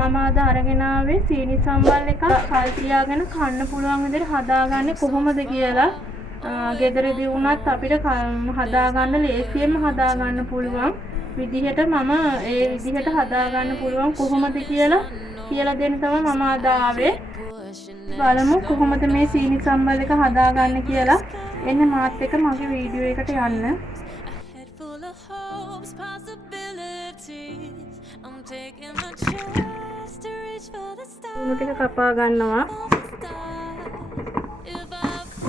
මම අද අරගෙන ආවේ සීනි සම්බල් එක කල් තියාගෙන කන්න පුළුවන් විදිහට හදාගන්නේ කොහොමද කියලා. ගෙදරදී වුණත් අපිට හදාගන්න ලේසියෙන්ම හදාගන්න පුළුවන් විදිහට මම ඒ විදිහට හදාගන්න පුළුවන් කොහොමද කියලා දෙන්න තමයි මම අද ආවේ. බලමු කොහොමද මේ සීනි සම්බල් එක හදාගන්න කියලා. එන්න මාත් එක්ක මගේ වීඩියෝ එකට යන්න. ලුණු ටික කපා ගන්නවා.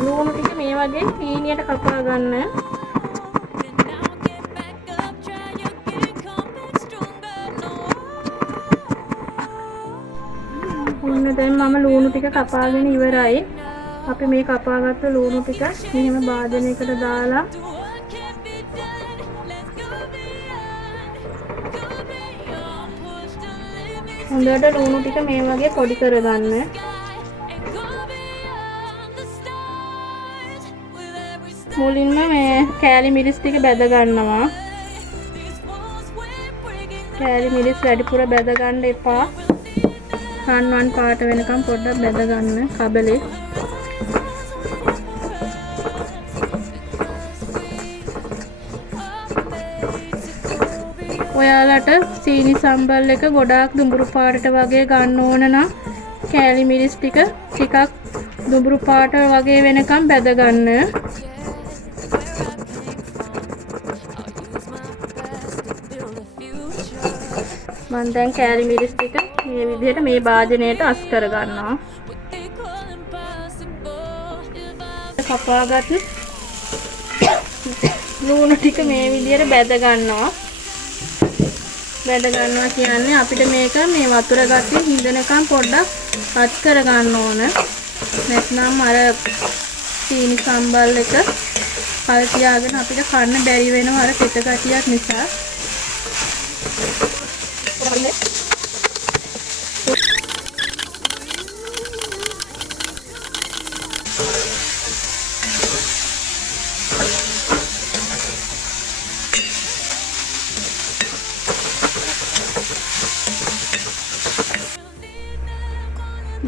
ලුණු ටික මේ වගේ පීනියට කපා ගන්න. ඔන්න දැන් මම ලුණු ටික කපාගෙන ඉවරයි. අපි මේ කපාගත්ත ලුණු ටික මෙහෙම භාජනයකට දාලා හොඳට ලුණු ටික මේ වගේ පොඩි කරගන්න. මුලින්ම මේ කෑලි මිරිස් ටික බැද ගන්නවා. කෑලි මිරිස් වැඩිපුර බැද ගන්න එපා. වන් පාට වෙනකම් පොඩ්ඩක් බැද ගන්න කබලේ. ඔයාලට සීනි සම්බල් එක ගොඩාක් දුඹුරු පාටට වගේ ගන්න ඕන නම් කෑලි මිරිස් ටික ටිකක් දුඹුරු පාට වගේ වෙනකම් බැද ගන්න. මම දැන් කෑලි මිරිස් ටික මේ විදිහට මේ භාජනයට අස් කර ගන්නවා. කපාගත්තු ලුණු ටික මේ විදිහට බැද ගන්නවා. බැද ගන්නවා කියන්නේ අපිට මේක මේ වතුර ගතිය හිඳනකම් පොඩ්ඩක් පත් කර ගන්න ඕන. නැත්නම් අර සීනි සම්බල් එක කල් තියාගෙන අපිට කන්න බැරි වෙනවා අර පිට ගතියක් නිසා.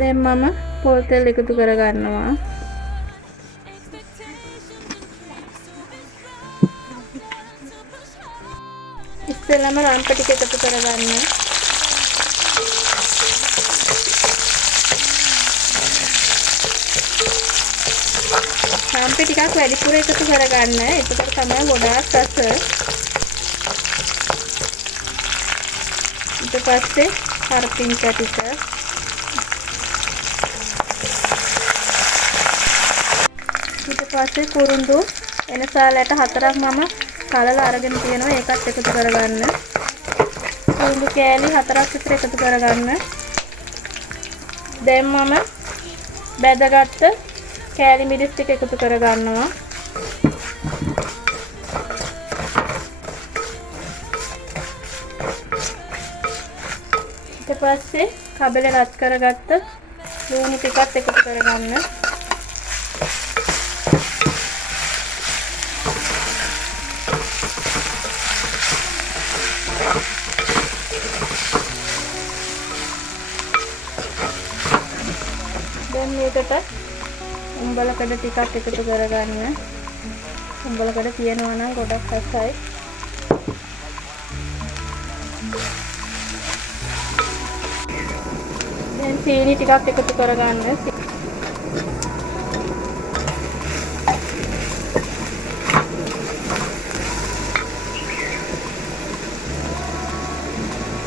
දැන් මම පොල් තෙල් එකතු කර ගන්නවා. ඉස්සෙල්ලාම රම්ප ටික එකතු කර ගන්න. රම්ප ටිකක් වැඩිපුර එකතු කර ගන්න. එතකොට තමයි ගොඩාක් රස. ඊට පස්සේ හරපිංචා ටික පස්සේ කුරුඳු එනසාලට 4ක් මම කලලා අරගෙන තියෙනවා. ඒකත් එකතු කරගන්න. කුරුඳු කෑලි 4ක් විතර එකතු කරගන්න. දැන් මම බැදගත්ත කෑලි මිරිස් ටික එකතු කරගන්නවා. ඊට පස්සේ කබලේ රත් කරගත්ත ලුණු ටිකත් එකතු කරගන්න. දැන් මේකට උඹලකඩ ටිකක් එකතු කරගන්න. උඹලකඩ තියෙනවා නම් ගොඩක් රසයි. දැන් සීනි ටිකක් එකතු කරගන්න.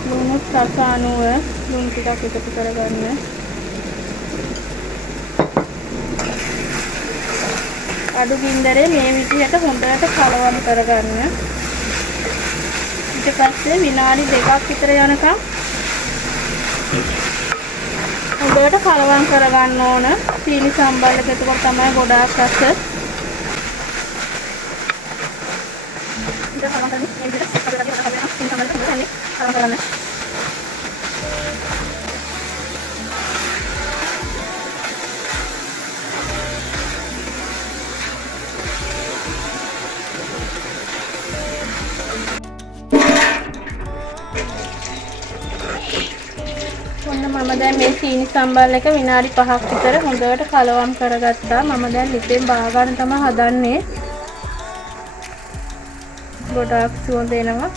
ලුණු රස අනුව ලුණු ටිකක් එකතු කරගන්න. අඩු ගින්දරේ මේ විදිහට හොඳට කලවම් කරගන්න. ඊට පස්සේ විනාඩි 2ක් විතර යනකම් හොඳට කලවම් කරගන්න ඕන. සීනි සම්බල් එක එතකොට තමයි ගොඩාක් රස. ඊට කලවම් කරන්නේ මේ විදිහට අපිට සීනි සම්බල් එක හොඳට කලවම් කරගන්න. මම දැන් මේ සීනි සම්බල් එක විනාඩි 5ක් විතර හොඳට කලවම් කරගත්තා. මම දැන් ඉතින් බා ගන්න තමයි හදන්නේ. ගොඩාක් සුවඳ එනවා.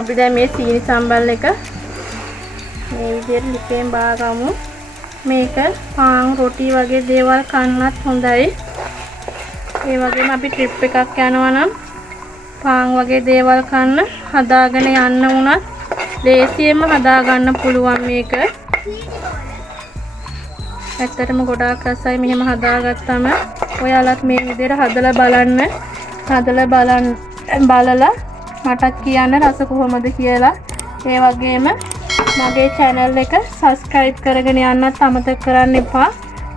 අපි දැන් මේ සීනි සම්බල් එක මේ විදිහට ලිපෙන් බා ගමු. මේක පාන් රොටි වගේ දේවල් කන්නත් හොඳයි. ඒ වගේම අපි ට්‍රිප් එකක් යනවා නම් පාන් වගේ දේවල් කන්න හදාගෙන යන්න උනත් ලේසියෙන්ම හදා ගන්න පුළුවන් මේක. ඇත්තටම ගොඩාක් රසයි මෙහෙම හදාගත්තම. ඔයාලත් මේ විදිහට හදලා බලන්න. බලලා මටත් කියන්න රස කොහොමද කියලා. ඒ වගේම මගේ channel එක subscribe කරගෙන යන්නත් අමතක කරන්න එපා.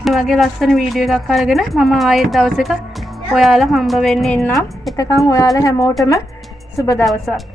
මේ වගේ ලස්සන වීඩියෝ එකක් අරගෙන මම ආයෙත් දවසක ඔයාලා හම්බ වෙන්න එන්නම්. එතකන් ඔයාලා හැමෝටම සුබ දවසක්.